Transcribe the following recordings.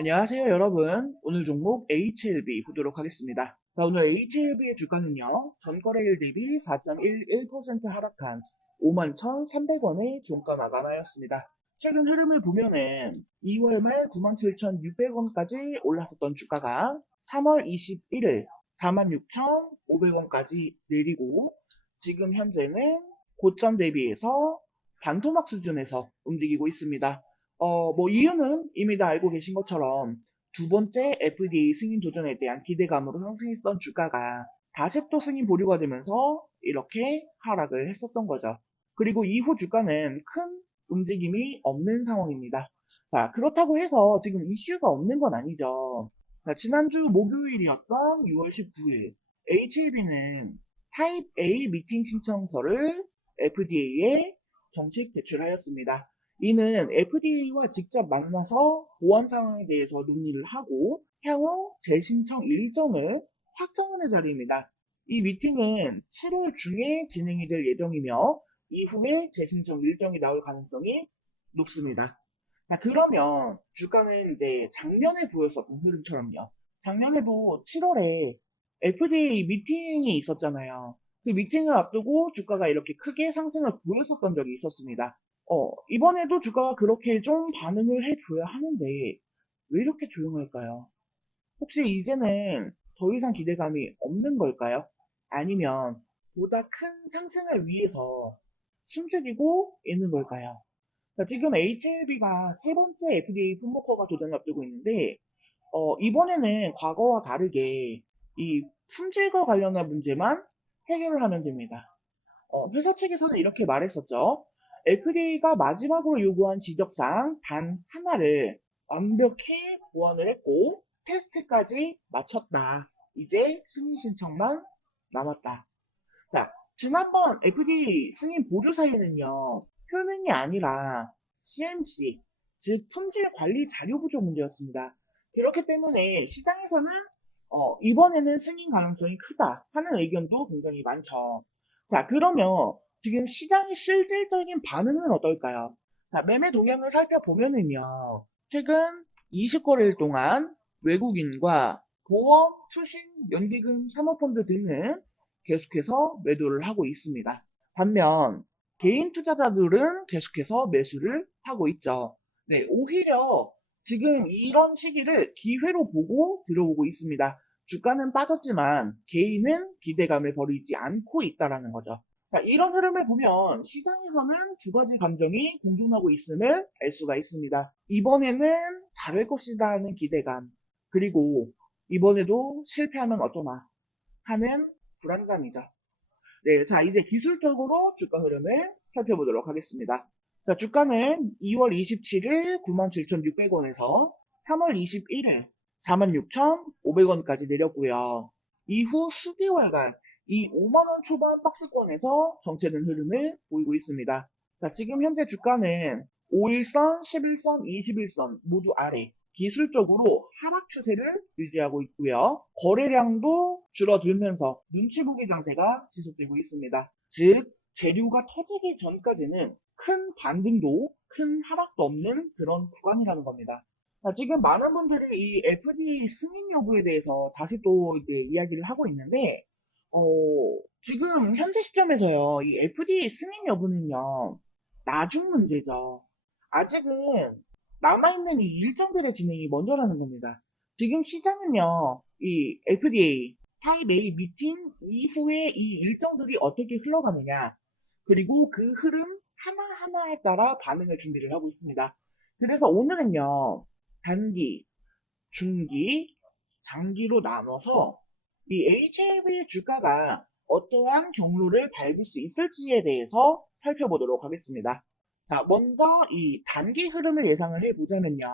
안녕하세요 여러분. 오늘 종목 HLB 보도록 하겠습니다. 자, 오늘 HLB의 주가는요 전거래일 대비 4.11% 하락한 51,300원의 종가 마감하였습니다. 최근 흐름을 보면은 2월 말 97,600원까지 올랐었던 주가가 3월 21일 46,500원까지 내리고 지금 현재는 고점 대비해서 반토막 수준에서 움직이고 있습니다 어, 뭐 이유는 이미 다 알고 계신 것처럼 두 번째 FDA 승인 도전에 대한 기대감으로 상승했던 주가가 다시 또 승인 보류가 되면서 이렇게 하락을 했었던 거죠. 그리고 이후 주가는 큰 움직임이 없는 상황입니다. 자, 그렇다고 해서 지금 이슈가 없는 건 아니죠. 자, 지난주 목요일이었던 6월 19일 HAB는 타입 A 미팅 신청서를 FDA에 정식 제출하였습니다. 이는 FDA와 직접 만나서 보안 상황에 대해서 논의를 하고 향후 재신청 일정을 확정하는 자리입니다. 이 미팅은 7월 중에 진행이 될 예정이며 이후에 재신청 일정이 나올 가능성이 높습니다. 자, 그러면 주가는 이제 작년에 보였었던 흐름처럼요. 작년에도 7월에 FDA 미팅이 있었잖아요. 그 미팅을 앞두고 주가가 이렇게 크게 상승을 보였었던 적이 있었습니다. 어, 이번에도 주가가 그렇게 좀 반응을 해줘야 하는데, 왜 이렇게 조용할까요? 혹시 이제는 더 이상 기대감이 없는 걸까요? 아니면 보다 큰 상승을 위해서 숨죽이고 있는 걸까요? 자, 지금 HLB가 세 번째 FDA 품목허가 도전을 앞두고 있는데, 어, 이번에는 과거와 다르게 이 품질과 관련한 문제만 해결을 하면 됩니다. 어, 회사 측에서는 이렇게 말했었죠. FDA가 마지막으로 요구한 지적사항 단 하나를 완벽히 보완을 했고 테스트까지 마쳤다. 이제 승인 신청만 남았다. 자, 지난번 FDA 승인 보류 사유는요. 표명이 아니라 CMC, 즉 품질 관리 자료 부족 문제였습니다. 그렇기 때문에 시장에서는 어, 이번에는 승인 가능성이 크다 하는 의견도 굉장히 많죠. 자, 그러면 지금 시장의 실질적인 반응은 어떨까요? 자, 매매 동향을 살펴보면은요, 최근 20거래일 동안 외국인과 보험, 추신, 연기금, 사모펀드 등은 계속해서 매도를 하고 있습니다. 반면 개인 투자자들은 계속해서 매수를 하고 있죠. 네, 오히려 지금 이런 시기를 기회로 보고 들어오고 있습니다. 주가는 빠졌지만 개인은 기대감을 버리지 않고 있다라는 거죠. 자, 이런 흐름을 보면 시장에서는 두 가지 감정이 공존하고 있음을 알 수가 있습니다. 이번에는 다를 것이라는 기대감, 그리고 이번에도 실패하면 어쩌나 하는 불안감이죠. 네, 자, 이제 기술적으로 주가 흐름을 살펴보도록 하겠습니다. 자, 주가는 2월 27일 97,600원에서 3월 21일 46,500원까지 내렸고요. 이후 수개월간 이 5만원 초반 박스권에서 정체된 흐름을 보이고 있습니다. 자, 지금 현재 주가는 5일선, 11선, 21선 모두 아래 기술적으로 하락 추세를 유지하고 있고요. 거래량도 줄어들면서 눈치 보기 장세가 지속되고 있습니다. 즉, 재료가 터지기 전까지는 큰 반등도 큰 하락도 없는 그런 구간이라는 겁니다. 자, 지금 많은 분들이 이 FDA 승인 여부에 대해서 다시 또 이제 이야기를 하고 있는데, 어, 지금 현재 시점에서요, 이 FDA 승인 여부는요, 나중 문제죠. 아직은 남아있는 이 일정들의 진행이 먼저라는 겁니다. 지금 시장은요, 이 FDA, 타입 A 미팅 이후에 이 일정들이 어떻게 흘러가느냐, 그리고 그 흐름 하나하나에 따라 반응을 준비를 하고 있습니다. 그래서 오늘은요, 단기, 중기, 장기로 나눠서 이 HLB 주가가 어떠한 경로를 밟을 수 있을지에 대해서 살펴보도록 하겠습니다. 자, 먼저 이 단기 흐름을 예상을 해보자면요.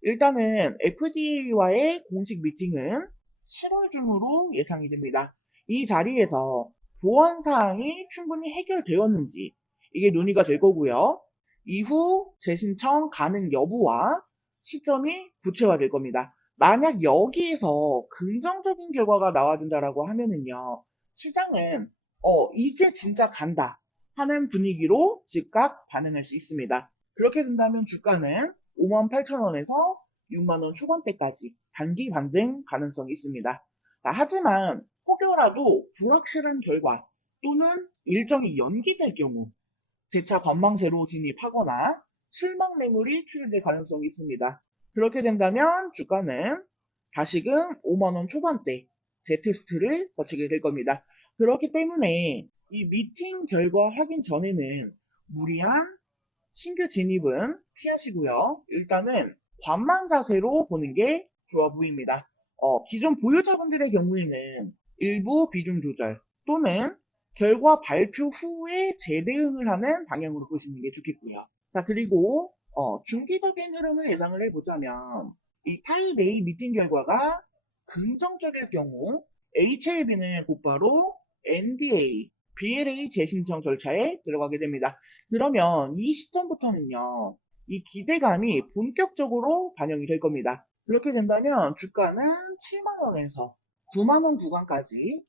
일단은 FDA와의 공식 미팅은 7월 중으로 예상이 됩니다. 이 자리에서 보안 사항이 충분히 해결되었는지 이게 논의가 될 거고요. 이후 재신청 가능 여부와 시점이 구체화될 겁니다. 만약 여기에서 긍정적인 결과가 나와준다라고 하면은요, 시장은, 어, 이제 진짜 간다. 하는 분위기로 즉각 반응할 수 있습니다. 그렇게 된다면 주가는 58,000원에서 6만 원 초반대까지 단기 반등 가능성이 있습니다. 자, 하지만 혹여라도 불확실한 결과 또는 일정이 연기될 경우 재차 관망세로 진입하거나 실망 매물이 출현될 가능성이 있습니다. 그렇게 된다면 주가는 다시금 5만원 초반대 재테스트를 거치게 될 겁니다. 그렇기 때문에 이 미팅 결과 확인 전에는 무리한 신규 진입은 피하시고요. 일단은 관망 자세로 보는 게 좋아 보입니다. 어, 기존 보유자분들의 경우에는 일부 비중 조절 또는 결과 발표 후에 재대응을 하는 방향으로 보시는 게 좋겠고요. 자, 그리고 어, 중기적인 흐름을 예상을 해보자면 이 타입 A 미팅 결과가 긍정적일 경우 HLB는 곧바로 NDA, BLA 재신청 절차에 들어가게 됩니다. 그러면 이 시점부터는요, 이 기대감이 본격적으로 반영이 될 겁니다. 그렇게 된다면 주가는 7만원에서 9만원 구간까지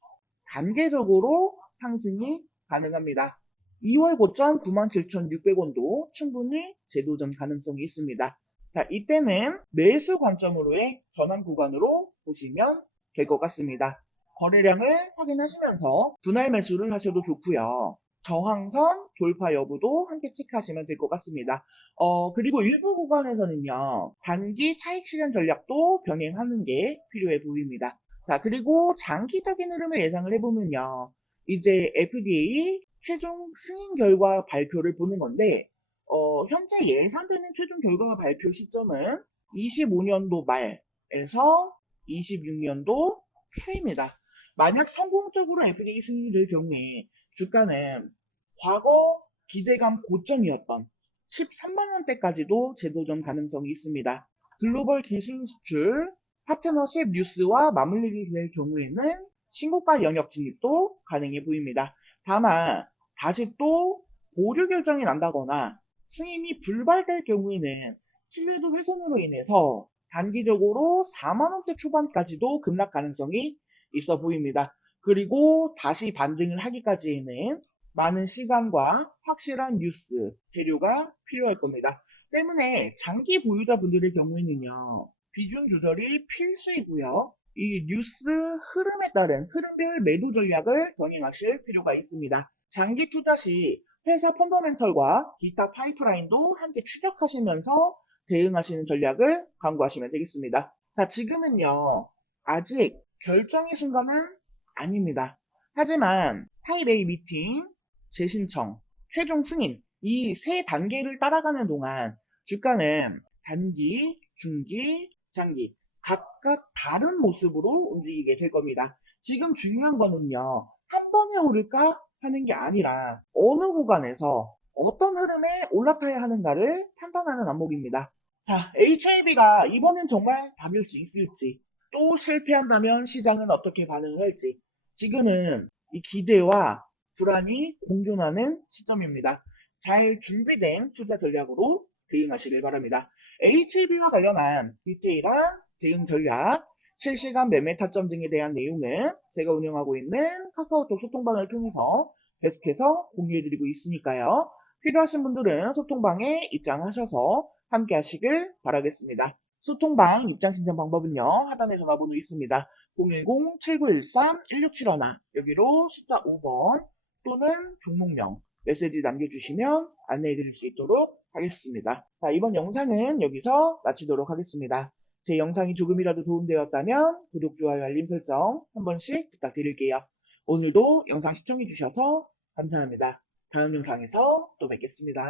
단계적으로 상승이 가능합니다. 2월 고점 97,600원도 충분히 재도전 가능성이 있습니다. 자, 이때는 매수 관점으로의 전환 구간으로 보시면 될 것 같습니다. 거래량을 확인하시면서 분할 매수를 하셔도 좋고요. 저항선 돌파 여부도 함께 체크하시면 될 것 같습니다. 어, 그리고 일부 구간에서는요, 단기 차익 실현 전략도 병행하는 게 필요해 보입니다. 자, 그리고 장기적인 흐름을 예상을 해보면요, 이제 FDA 최종 승인 결과 발표를 보는 건데, 어, 현재 예상되는 최종 결과 발표 시점은 25년도 말에서 26년도 초입니다. 만약 성공적으로 FDA 승인이 될 경우에 주가는 과거 기대감 고점이었던 13만원대까지도 재도전 가능성이 있습니다. 글로벌 기술 수출, 파트너십 뉴스와 맞물리게 될 경우에는 신고가 영역 진입도 가능해 보입니다. 다만 다시 또 보류 결정이 난다거나 승인이 불발될 경우에는 신뢰도 훼손으로 인해서 단기적으로 4만원대 초반까지도 급락 가능성이 있어 보입니다. 그리고 다시 반등을 하기까지에는 많은 시간과 확실한 뉴스, 재료가 필요할 겁니다. 때문에 장기 보유자분들의 경우에는요, 비중 조절이 필수이고요. 이 뉴스 흐름에 따른 흐름별 매도 전략을 병행하실 필요가 있습니다. 장기 투자 시 회사 펀더멘털과 기타 파이프라인도 함께 추적하시면서 대응하시는 전략을 강구하시면 되겠습니다. 자, 지금은요, 아직 결정의 순간은 아닙니다. 하지만 A 미팅, 재신청, 최종 승인 이 세 단계를 따라가는 동안 주가는 단기, 중기, 장기 각각 다른 모습으로 움직이게 될 겁니다. 지금 중요한 거는요. 한 번에 오를까 하는 게 아니라 어느 구간에서 어떤 흐름에 올라타야 하는가를 판단하는 안목입니다. 자, HIB가 이번엔 정말 답일 수 있을지 또 실패한다면 시장은 어떻게 반응을 할지 지금은 이 기대와 불안이 공존하는 시점입니다. 잘 준비된 투자 전략으로 대응하시길 바랍니다. HB와 관련한 디테일한 대응 전략, 실시간 매매 타점 등에 대한 내용은 제가 운영하고 있는 카카오톡 소통방을 통해서 계속해서 공유해드리고 있으니까요. 필요하신 분들은 소통방에 입장하셔서 함께 하시길 바라겠습니다. 소통방 입장 신청 방법은요. 하단에 전화번호 있습니다. 010-7913-1671 여기로 숫자 5번 또는 종목명 메시지 남겨주시면 안내해 드릴 수 있도록 하겠습니다. 자, 이번 영상은 여기서 마치도록 하겠습니다. 제 영상이 조금이라도 도움되었다면 구독, 좋아요, 알림 설정 한 번씩 부탁드릴게요. 오늘도 영상 시청해 주셔서 감사합니다. 다음 영상에서 또 뵙겠습니다.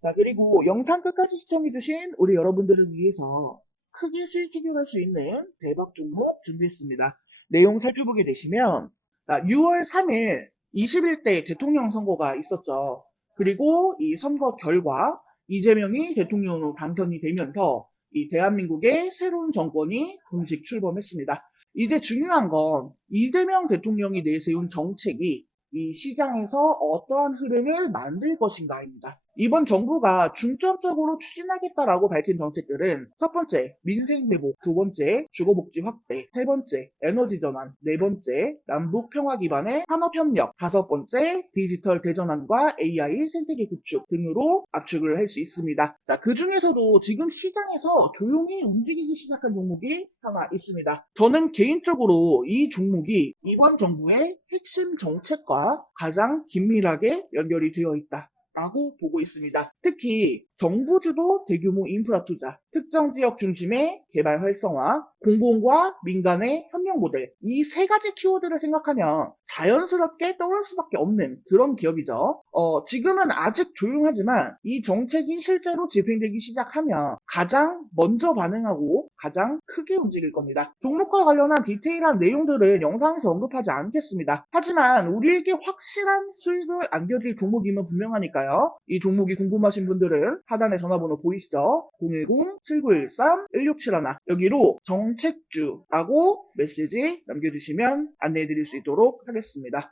자, 그리고 영상 끝까지 시청해 주신 우리 여러분들을 위해서 크게 수익 챙겨갈 수 있는 대박 종목 준비했습니다. 내용 살펴보게 되시면 6월 3일 21대 대통령 선거가 있었죠. 그리고 이 선거 결과 이재명이 대통령으로 당선이 되면서 이 대한민국의 새로운 정권이 공식 출범했습니다. 이제 중요한 건 이재명 대통령이 내세운 정책이 이 시장에서 어떠한 흐름을 만들 것인가입니다. 이번 정부가 중점적으로 추진하겠다라고 밝힌 정책들은 첫 번째, 민생 회복, 두 번째, 주거복지 확대, 세 번째, 에너지 전환, 네 번째, 남북 평화 기반의 산업 협력, 다섯 번째, 디지털 대전환과 AI 생태계 구축 등으로 압축을 할 수 있습니다. 자, 그 중에서도 지금 시장에서 조용히 움직이기 시작한 종목이 하나 있습니다. 저는 개인적으로 이 종목이 이번 정부의 핵심 정책과 가장 긴밀하게 연결이 되어 있다. 라고 보고 있습니다. 특히 정부 주도 대규모 인프라 투자, 특정 지역 중심의 개발 활성화, 공공과 민간의 협력 모델 이 세 가지 키워드를 생각하면 자연스럽게 떠오를 수밖에 없는 그런 기업이죠. 어, 지금은 아직 조용하지만 이 정책이 실제로 집행되기 시작하면 가장 먼저 반응하고 가장 크게 움직일 겁니다. 종목과 관련한 디테일한 내용들은 영상에서 언급하지 않겠습니다. 하지만 우리에게 확실한 수익을 안겨줄 종목임은 분명하니까요. 이 종목이 궁금하신 분들은 하단에 전화번호 보이시죠? 010-7913-1671 여기로 정 책주라고 메시지 남겨주시면 안내해드릴 수 있도록 하겠습니다.